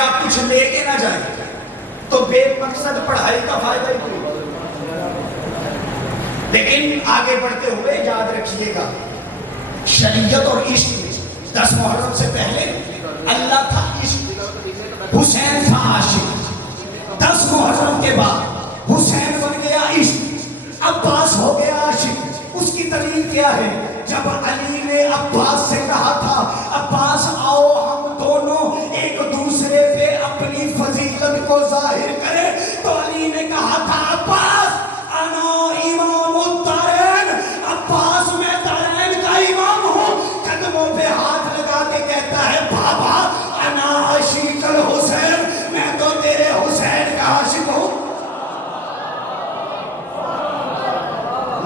آپ کچھ لے کے نہ جائیں تو بے مقصد پڑھائی کا فائدہ ہی کوئی. لیکن آگے بڑھتے ہوئے یاد رکھیے گا شریعت اور عشق میں 10 محرم سے پہلے اللہ تھا عشق، حسین تھا عاشق. 10 محرم کے بعد حسین بن گیا عشق، عباس ہو گیا عاشق. اس کی دلیل کیا ہے؟ جب علی نے عباس سے کہا تھا عباس آؤ ہم دونوں ایک دوسرے پہ اپنی فضیلت کو ظاہر کریں، تو علی نے کہا تھا عباس انا امام الدارین، عباس میں دارین کا امام ہوں. قدموں پہ ہاتھ لگا کے کہتا ہے بابا انا عاشق الحسین، میں تو تیرے حسین کا عاشق ہوں.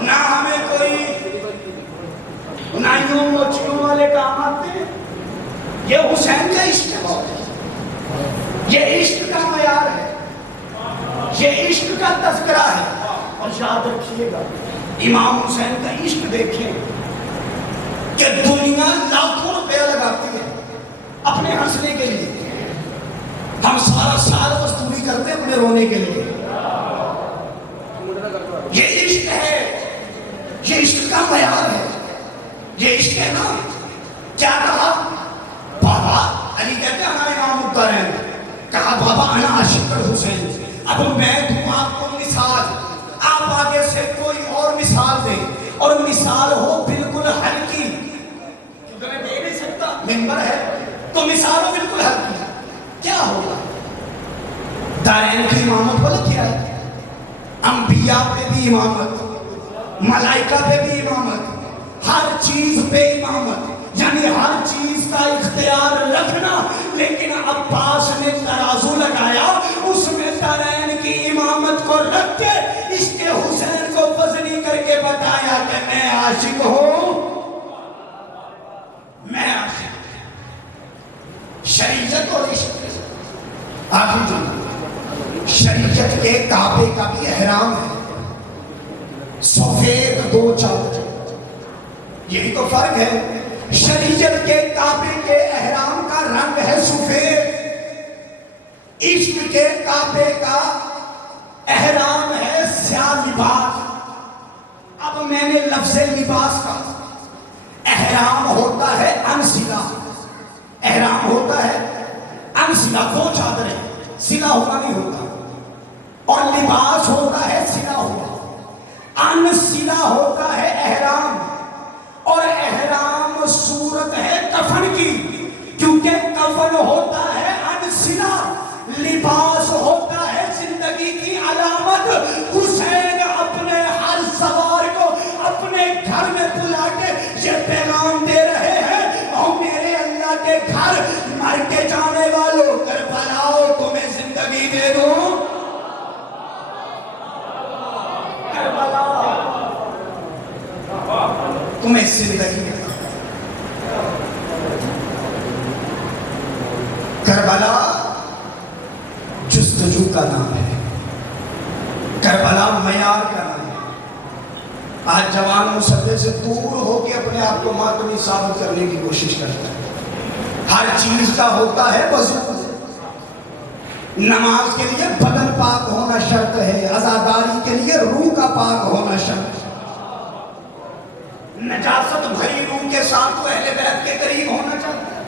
نہ ہمیں کوئی نائیوں موچیوں والے کام آتے ہیں. یہ حسین کا عشق ہے، یہ عشق کا معیار ہے، یہ عشق کا تذکرہ ہے. اور یاد رکھیے گا امام حسین کا عشق دیکھیں کہ دنیا لاکھوں روپیہ لگاتی ہے اپنے ہنسنے کے لیے، ہم سارا سال مزدوری کرتے ہیں اپنے رونے کے لیے. یہ عشق ہے، یہ عشق کا معیار ہے، یہ عشق ہے نا. کیا کہا بابا؟ علی کہتے ہیں انا امام الدارین، کہا بابا انا عاشق الحسین. اب میں دوں آپ کو مثال، آپ آگے سے کوئی اور مثال دیں، اور مثال ہو بالکل ہلکی، کیونکہ میں دے نہیں سکتا، ممبر ہے تو مثال ہو بالکل ہلکی. کیا ہوگا؟ دارین کی امامت والا کیا ہے؟ انبیاء پہ بھی امامت، ملائکہ پہ بھی امامت، ہر چیز پہ امامت، یعنی ہر چیز کا اختیار رکھنا. لیکن عباس نے ترازو لگایا، اس میں دارین کی امامت کو رکھ کے اس کے حسین کو وزنی کر کے بتایا کہ میں عاشق ہوں، میں عاشق. شریعت اور عشق آخری جو شریعت کے کعبے کا بھی احرام ہے سفید 2 چادر، یہی تو فرق ہے. شریعت کے کعبے کے احرام کا رنگ ہے سفید، عشق کے کعبے کا احرام ہے سیاہ لباس. اب میں نے لفظ لباس کا، احرام ہوتا ہے انسلا، احرام ہوتا ہے انسلا 2 چادریں، سلا ہونا نہیں ہوتا، اور لباس ہوتا ہے سلا ہوا. انسلا ہوتا ہے احرام، اور احرام صورت ہے کفن کی، کیونکہ کفن ہوتا ہے انسلا، لباس ہوتا ہے زندگی کی علامت. حسین اپنے ہر سوار کو اپنے گھر میں بلا کے یہ پیغام دے رہے ہیں، اور میرے اللہ کے گھر مر کے جانے والوں کربلا تمہیں زندگی دے دوں، کربلا تمہیں زندگی. کربلا جستجو کا نام ہے، کربلا معیار کا نام ہے. آج جوان مسئلے سے دور ہو کے اپنے آپ کو ماتمی ثابت کرنے کی کوشش کرتا ہے. ہر چیز کا ہوتا ہے وضو. نماز کے لیے بدن پاک ہونا شرط ہے، عزاداری کے لیے روح کا پاک ہونا شرط ہے. نجاست بھری روح کے ساتھ تو اہل بیت کے قریب ہونا چاہتا ہے.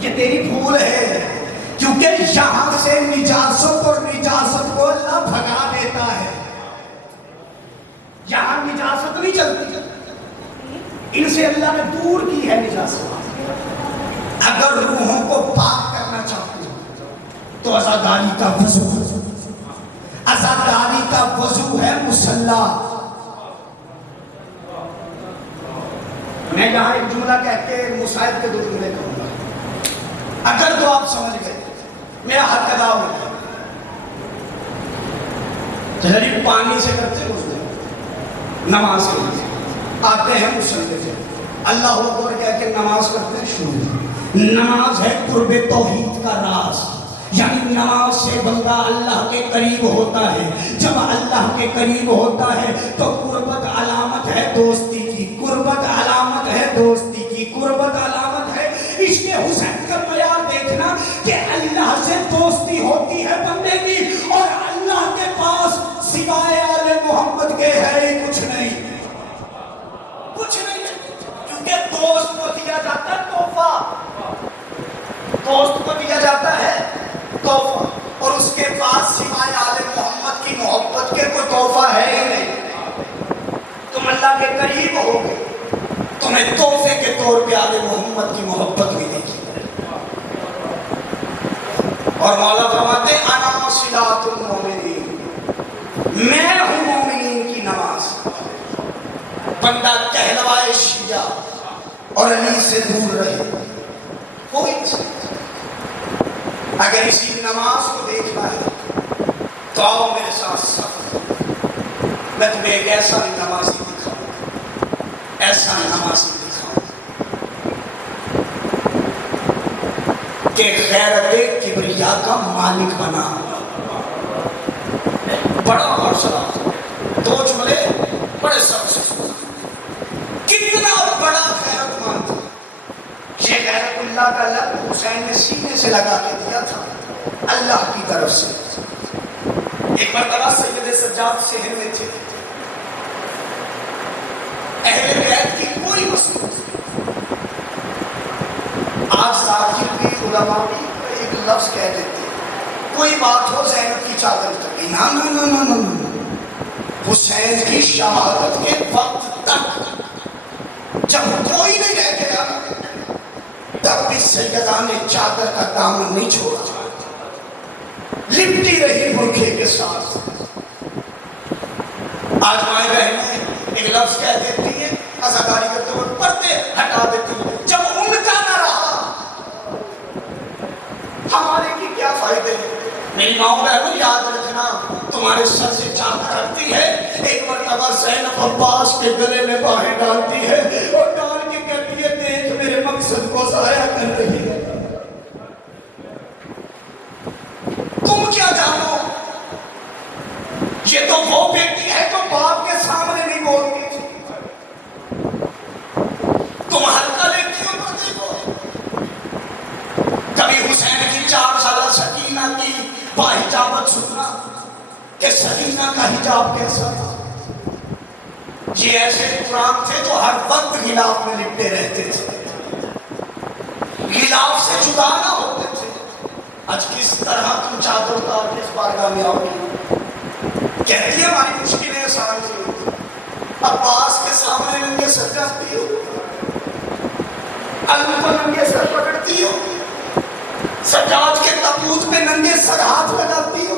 یہ تیری بھول ہے، کیونکہ یہاں سے نجاست اور نجاست کو اللہ بھگا دیتا ہے. یہاں نجاست نہیں چلتی، ان سے اللہ نے دور کی ہے نجاست. اگر روحوں کو پاک کرنا چاہتے ہو تو عزاداری کا وضو، عزاداری کا وضو ہے مصلی. میں یہاں ایک جملہ کہہ کے مسائل کے 2 جملے کہوں گا، اگر تو آپ سمجھ گئے میرا حق ادا ہو گیا. تحریر پانی سے کرتے ہیں نماز کے لیے، آتے ہیں مصلی سے اللہ اکبر کہہ کے نماز کرتے ہیں شروع. نماز ہے قرب توحید کا راز، یعنی نماز سے بندہ اللہ کے قریب ہوتا ہے. جب اللہ کے قریب ہوتا ہے تو قربت علامت ہے دوستی کی، قربت علامت ہے دوستی کی، قربت علامت ہے عشق حسین کا معیار دیکھنا کہ اللہ سے دوستی آل محمد کی محبت بھی دیکھی. اور مولا فرماتے ہیں انا صلاۃ المومنین، میں ہوں مومنین کی نماز. بندہ کہلوائے شیعہ اور علی سے دور رہے کوئی نہیں. اگر اسی نماز کو دیکھنا ہے تو آؤ میرے ساتھ ساتھ، میں تمہیں ایک ایسا نمازی دکھاؤں، ایسا نمازی دکھاؤں کہ غیرت کبریا کا مالک بنا. بڑا حوصلہ، دو جملے بڑے سب سے سنا. کتنا بڑا غیرت مند. یہ غیرت اللہ کا لب حسین نے سینے سے لگا کے دیا تھا اللہ کی طرف سے. ایک مرتبہ سید سجاد صحن میں تھے، اہل بیت کی کوئی مسئلہ. آج ذاکر بھی علماء بھی ایک لفظ کہہ دیتے ہیں، کوئی بات ہو زینب کی چادر تک، نا نا نا نا نا. حسین کی شہادت کے وقت تک جب کوئی نہیں رہ گیا تب بھی سیدہ نے چادر کا دامن نہیں چھوڑا، لپٹی رہی برقعے کے ساتھ. آج مائیں بہنیں ایک لفظ کہہ دیتی ہیں، عزاداری کرتے ہوئے پردے ہٹا دیتی ہیں. جب ان کا نہ رہا ہمارے کی کیا فائدے ہیں؟ میری ماں بہنوں یاد رکھنا، تمہارے سر سے چادر ہٹتی ہے، ایک مرتبہ زینب عباس کے گلے میں باہیں ڈالتی ہے اور ڈال کے کہتی ہے دیکھ میرے مقصد کو ضائع کر رہی ہے. تم کیا جانو؟ یہ تو وہ بیٹی ہے جو باپ کے سامنے نہیں بولتی تھی. تم ہلکا لیتی ہو پردے کو. کبھی حسین کی 4 سالہ سکینہ کی باحجابت سننا کہ سکینہ کا حجاب کیسا تھا. یہ ایسے قرآن تھے جو ہر وقت غلاف میں لپٹے رہتے تھے، غلاف سے جدا نہ ہوتے تھے. آج کس طرح تم چادر اتار کے اس بارگاہ میں آؤ گی؟ کہتی ہے ہماری مشکلیں آسان تھی. عباس کے سامنے ننگے سر جاتی ہو، علم کو ننگے سر پکڑتی ہو، سجاد کے تابوت میں ننگے سر ہاتھ لگاتی ہو.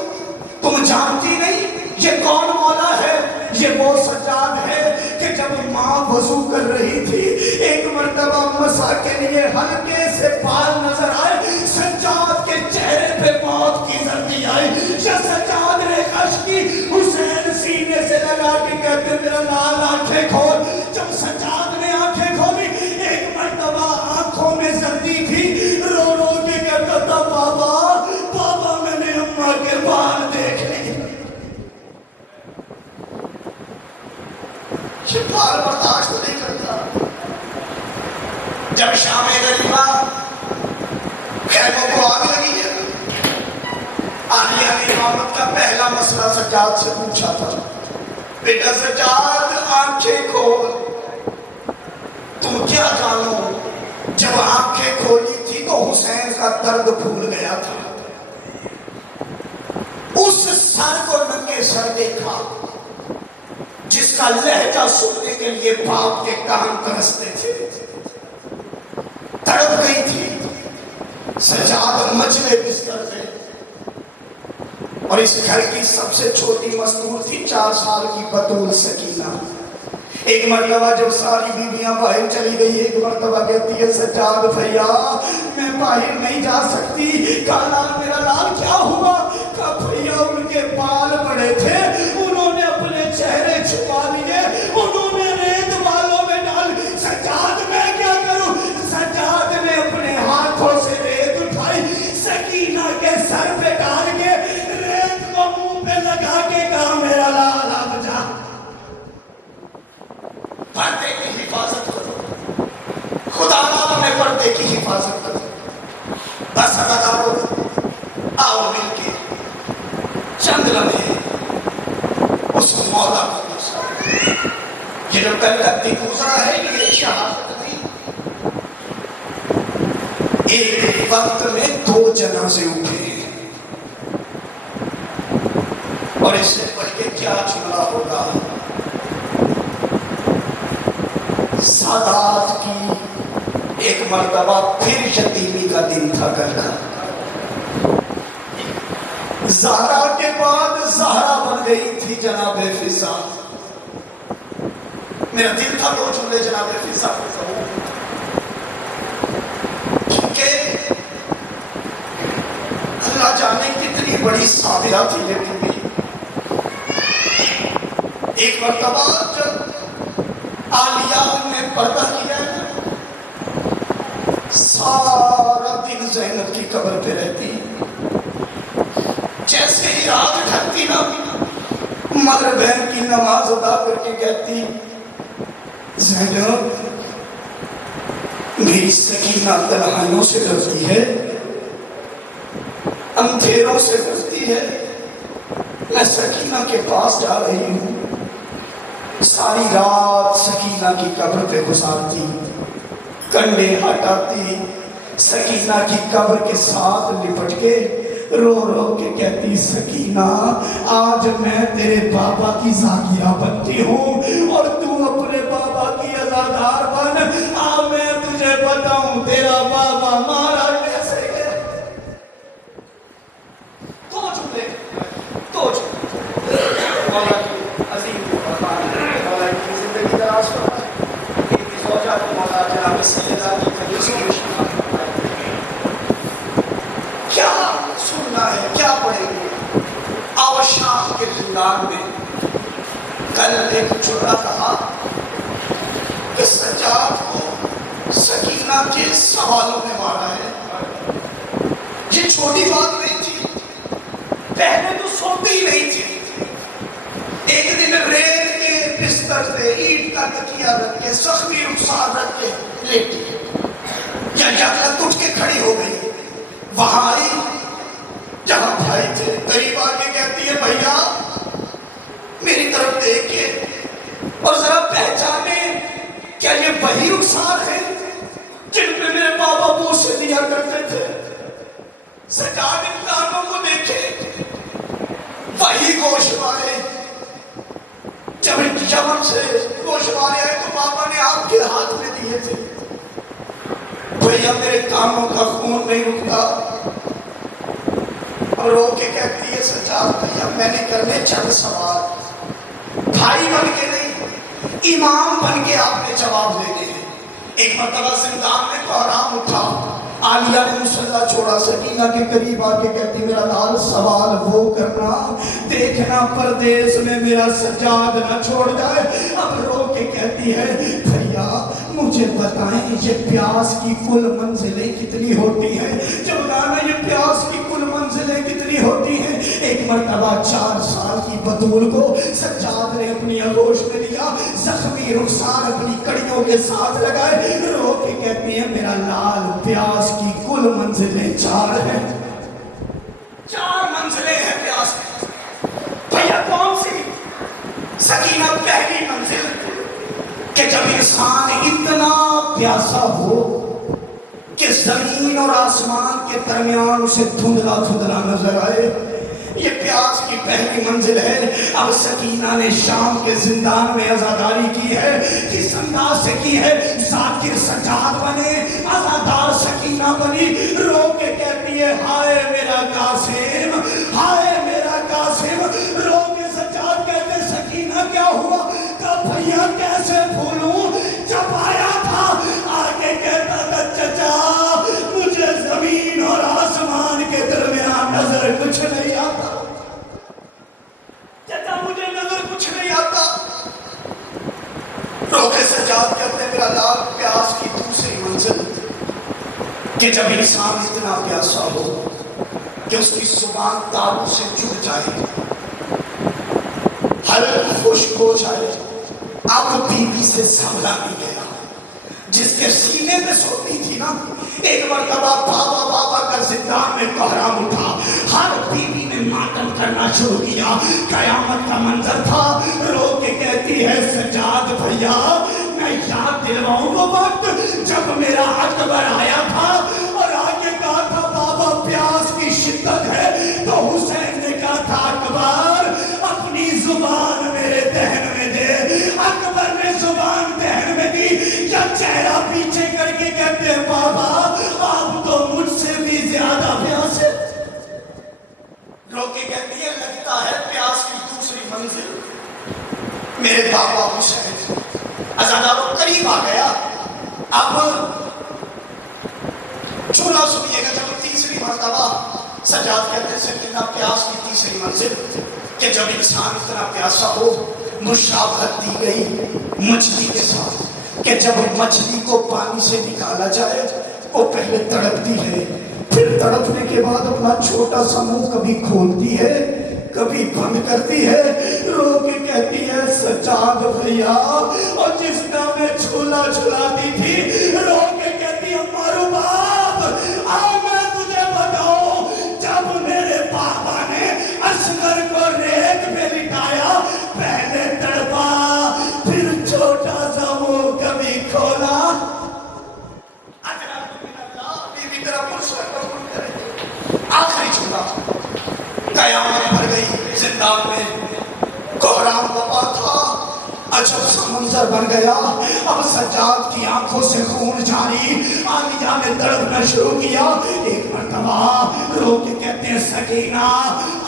تم جانتی نہیں یہ کون مولا ہے؟ یہ وہ سجاد ہے کہ جب ماں وضو کر رہی تھی ایک مرتبہ مسا کے لیے ہلکے سے بال نظر آئے، سجاد کے چہرے پہ موت کی زردی آئی. یا سجاد نے کش کی، حسین سینے سے لگا کے کہتے میرا لال آنکھیں کھول. جب سجاد نے آنکھیں کھولی ایک مرتبہ آنکھوں میں زردی تھی، رو رو کے کہتا تھا بابا بابا میں نے اماں کے بال دیکھ لیے. یہ بال برداشت نہیں کرتا. جب شام غریبہ خیموں کو آگ لگی ہے، عالیہ نے امامت کا پہلا مسئلہ سجاد سے پوچھا تھا، بیٹا سجاد آنکھیں کھول. تم کیا جانو جب آنکھیں کھولی تھی تو حسین کا درد بھول گیا تھا. اس سر کو ننگے سر دیکھا جس کا لہجہ سننے کے لیے باپ کے کان ترستے تھے. تڑپ گئی تھی. سجاد مچلے بستر پہ، اور اس گھر کی سب سے چھوٹی مستور تھی 4 سال کی بطول سکینہ. ایک مرتبہ جب ساری بیویاں باہر چلی گئی، ایک مرتبہ کہتی ہے سجاد بھیا میں باہر نہیں جا سکتی. کہا لال میرا لال کیا ہوا؟ کہا بھیا ان کے بال بڑے تھے، انہوں نے اپنے چہرے چھپا لیے، انہوں نے ریت بالوں میں ڈال. سجاد میں کیا کروں؟ سجاد نے اپنے ہاتھوں سے ریت اٹھائی، سکینہ کے سر پہ ڈال کے ریت کو منہ پہ لگا کے کہا میرا لال اب جا. پردے کی حفاظت کرو، خدا نے پردے کی حفاظت کرو. بس ادارو آؤ مل کے چند لمحے اس مولا کو دوسرا. یہ جو کلکتی گزرا ہے یہ شہادت نہیں. ایک وقت میں 2 جنازے اٹھے اور اس سے پڑھ کے کیا جملہ ہوگا. سادات کی ایک مرتبہ پھر یتیمی کا دن تھا گھر کا. زہرا کے بعد زہرا بن گئی تھی جناب فضا. میرا دل تھا دو جملے جناب فضا کو کہوں، کیونکہ اللہ جانے کتنی بڑی صابرہ تھی یہ بیوی. ایک مرتبہ جب عالیہ نے پردہ کیا سارا دن زینب کی قبر پہ رہتی. جیسے ہی رات ڈھکتی نا مغرب کی نماز ادا کر کے کہتی زینب میری سکینہ تنہائیوں سے ڈرتی ہے، اندھیروں سے ڈرتی ہے، میں سکینہ کے پاس جا رہی ہوں. ساری رات سکینہ کی قبر پہ گزارتی، کنڈے ہٹاتی، سکینہ کی قبر کے ساتھ لپٹ کے رو رو کے کہتی سکینہ آج میں تیرے بابا کی زاکیہ بنتی ہوں اور تو اپنے بابا کی عزادار بن. میں تجھے بتاؤں تیرا بابا مارا کیسے ہے. دو جملے مولا کی عظیم مولا کی زندگی دراز فرمائے. ایک کی زوجہ کو مولا جناب سیدہ کی خلیص کو کیا سننا ہے، کیا پڑھیں گے. آو شام کے زندان میں کل ایک چھوڑا کہا کہ سجاد کو سکینہ کے سوالوں میں مارا ہے. یہ چھوٹی بات نہیں تھی، پہلے تو سوتی ہی نہیں تھی. ایک دن ریت کے بستر پہ اینٹ کا تکیہ رکھ کے زخمی رخسار رکھ کے لیٹی یا یکلت اٹھ کے کھڑی ہو گئی. وہاں آئی جہاں بھائی تھے، قریب آ کے کہتی ہے بھیا میری طرف دیکھ کے اور ذرا پہچانے کیا یہ وہی رخسار ہے جن پہ میرے بابا بوسے دیا کرتے تھے. سجاد امتحانوں کو دیکھے وہی گوشوارے. جب یمن سے گوشوارے آئے تو بابا نے آپ کے ہاتھ میں دیے تھے. بھیا میرے کانوں کا خون نہیں رکتا. اور رو کے کہتی ہے سجاد بھیا میں نے کرنے چند سوال، بھائی بن کے نہیں امام بن کے آپ نے جواب دینے ہیں. ایک مرتبہ زندان میں کوہرام اٹھا، عالیہ نے مصلی چھوڑا، سکینہ کے قریب آ کے کہتی میرا لال سوال وہ کرنا دیکھنا پردیس میں میرا سجاد نہ چھوڑ جائے. اب رو کے کہتی ہے بھیا مجھے بتائیں یہ پیاس کی کل منزلیں کتنی ہوتی ہیں. جب بتانا یہ پیاس کی کل منزلیں کتنی ہوتی ہیں. ایک مرتبہ 4 سال کی بطول کو سجاد نے اپنی آغوش میں لیا، زخمی رخسار اپنی کڑیوں کے ساتھ لگائے. رو کے کہتی ہے میرا لال پیاس کی کل منزلیں 4 ہیں. 4 منزلیں ہیں پیاس کی. بھیا کون سی؟ سکینہ پہلی منزل کہ جب انسان اتنا پیاسا ہو کہ زمین اور آسمان کے درمیان اسے دھندلا دھندلا نظر آئے. یہ پیاس کی پہلی منزل ہے. اب سکینہ نے شام کے زندان میں عزاداری کی ہے. کس انداز سے کی ہے؟ ذاکر سجاد بنے، عزادار سکینہ بنی. رو کے کہتی ہے ہائے میرا قاسم، ہائے میرا قاسم. رو کے سجاد کہتے سکینہ کیا ہوا؟ کہا بھیا کیسے بھولوں جب آیا تھا آگے کہتا تھا چچا مجھے زمین اور آسمان کے درمیان نظر کچھ نہیں آتا. چچا مجھے نظر کچھ نہیں آتا. روکے سجاد کہتے میرا لال پیاس کی دوسری منزل کہ جب انسان اتنا پیاسا ہو کہ اس کی زبان تالوں سے جڑ جائے، حلق خشک ہو جائے. اب بیوی سے سنبھلا نہیں گیا. جس کے سینے میں سوتی تھی نا، ایک مرتبہ بابا بابا کا زندان میں کوہرام اٹھا. ہر بیوی نے ماتم کرنا شروع کیا. قیامت کا منظر تھا. رو کے کہتی ہے سجاد بھیا میں یاد دلواؤں وہ وقت جب میرا اکبر آیا تھا اور آگے کہا تھا بابا پیاس کی شدت ہے، تو حسین نے کہا تھا اکبر اپنی زبان میرے دہن میں دے. اکبر نے زبان دہن میں دی. یا چہرہ پیچھے کر کے کہتے تیسری مرتبہ سجاد کہتے ہیں سیدنا پیاس کی تیسری منزل کہ جب انسان اتنا پیاسا ہو مشابہت دی گئی مچھلی کے ساتھ کہ جب مچھلی کو پانی سے نکالا جائے وہ پہلے تڑپتی ہے، پھر تڑپنے کے بعد اپنا چھوٹا سا منہ کبھی کھولتی ہے کبھی بند کرتی ہے، رو کے کہتی ہے سجاد بھیا، اور جس کا میں جھولا جھلاتی تھی رو کے کہتی ہے مارو باپ آؤ میں تجھے بتاؤں، جب میرے پاپا نے اصغر کو ریت پہ لٹایا پہلے تڑپا پھر چھوٹا سا منہ کبھی کھولا۔ بیوی طرح پرسر قبول کرے، آخری جھولا قیامت بھر گئی زندان میں، کوہرام وبا تھا، عجب سا منظر بن گیا، اب سجاد کی آنکھوں سے خون جاری، عالیہ نے تڑپنا شروع کیا، ایک مرتبہ رو کے کہتے ہیں سکینہ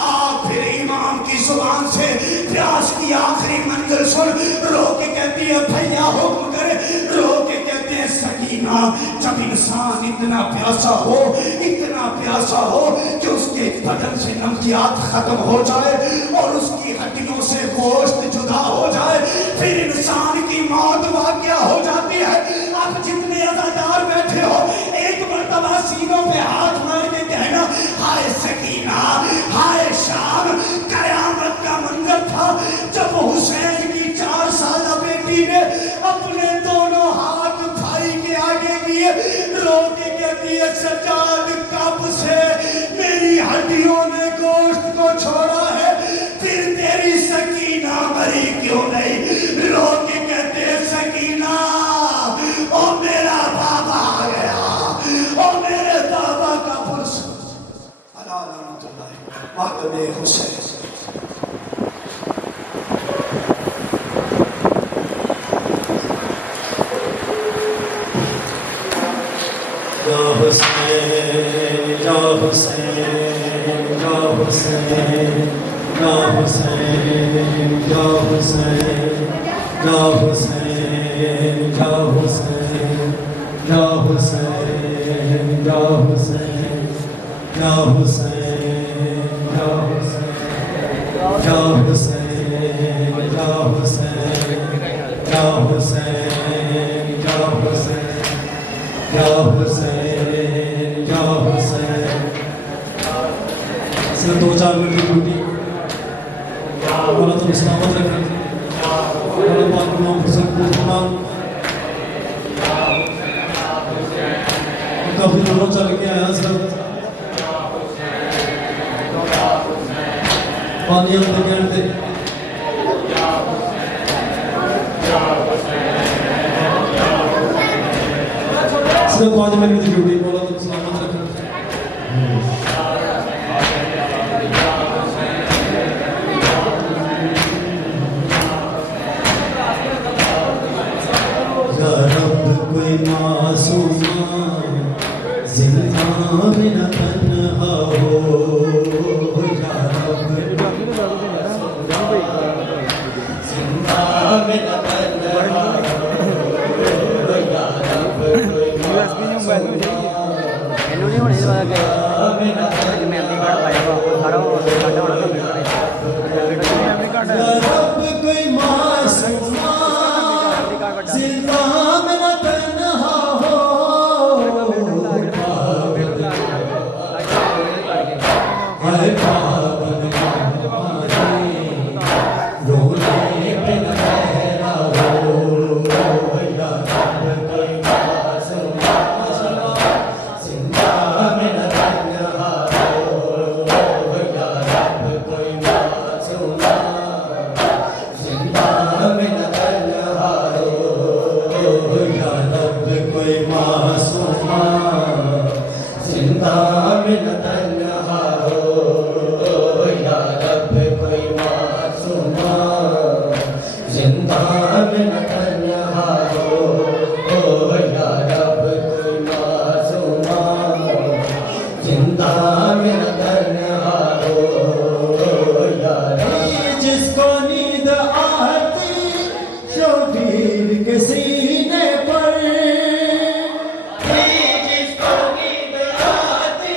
آپ پھر امام کی زبان سے پیاس کی آخری منزل سن، رو کے کہتی ہے بھیا حکم کرے، رو کے کہتے ہیں سکینہ جب انسان اتنا پیاسا ہو کہ اس کے بدن سے نمکیات ختم ہو جائے اور اس کی ہڈیوں سے گوشت جدا ہو جائے پھر انسان کی موت واقعہ ہو جاتی ہے۔ اب جتنے عزادار بیٹھے ہو ایک مرتبہ سینوں پہ ہاتھ مار کے کہنا ہائے سکینہ ہائے شام، قیامت کا منظر تھا جب حسین کی 4 سالہ بیٹی نے اپنے دونوں ہاتھ بھائی کے آگے کیے، رو کے کہتی ہے سجاد کب سے میری ہڈیوں نے گوشت کو چھوڑا ہے پھر تیری سکینہ مری کیوں نہیں، رو کے کہتے ہیں سکینہ او میرا بابا آ گیا، او میرے بابا کا پرس علیہ رحمت اللہ ماتم حسین۔ یا حسین یا حسین یا حسین یا حسین یا حسین یا حسین یا حسین یا حسین یا حسین یا حسین یا حسین یا حسین یا حسین یا حسین یا حسین یا حسین۔ صرف 2-4 منٹ کی ڈیوٹی، اللہ تم سلامت رکھیں، اللہ پاک امام حسین کو تمام کافی دوروں چل کے آیا سر پانی ہم بگیر دے صرف 5 منٹ کی ڈیوٹی، اللہ تم سلامت رکھیں۔ یا رب کوئی معصوم زندہ میں نہ تنہا ہو، یا رب زندہ میں نہ تنہا ہو، یا رب کوئی معصوم زندہ میں نہ تنہا ہو، اے پاون رونے پہ نہ ٹھہرا ہو، یا رب کوئی معصوم زندہ میں نہ تنہا ہو، یا رب کوئی معصوم زندہ میں نہ تنہا ہو، یا رب کوئی معصوم زندہ میں نہ تنہا ہو، یا رب کوئی معصوم زندہ میں نہ تنہا ہو، یا رب کوئی معصوم زندہ میں نہ تنہا ہو، یا رب جس کو نیند آتی شبیر کے سینے پر، جس کو نیند آتی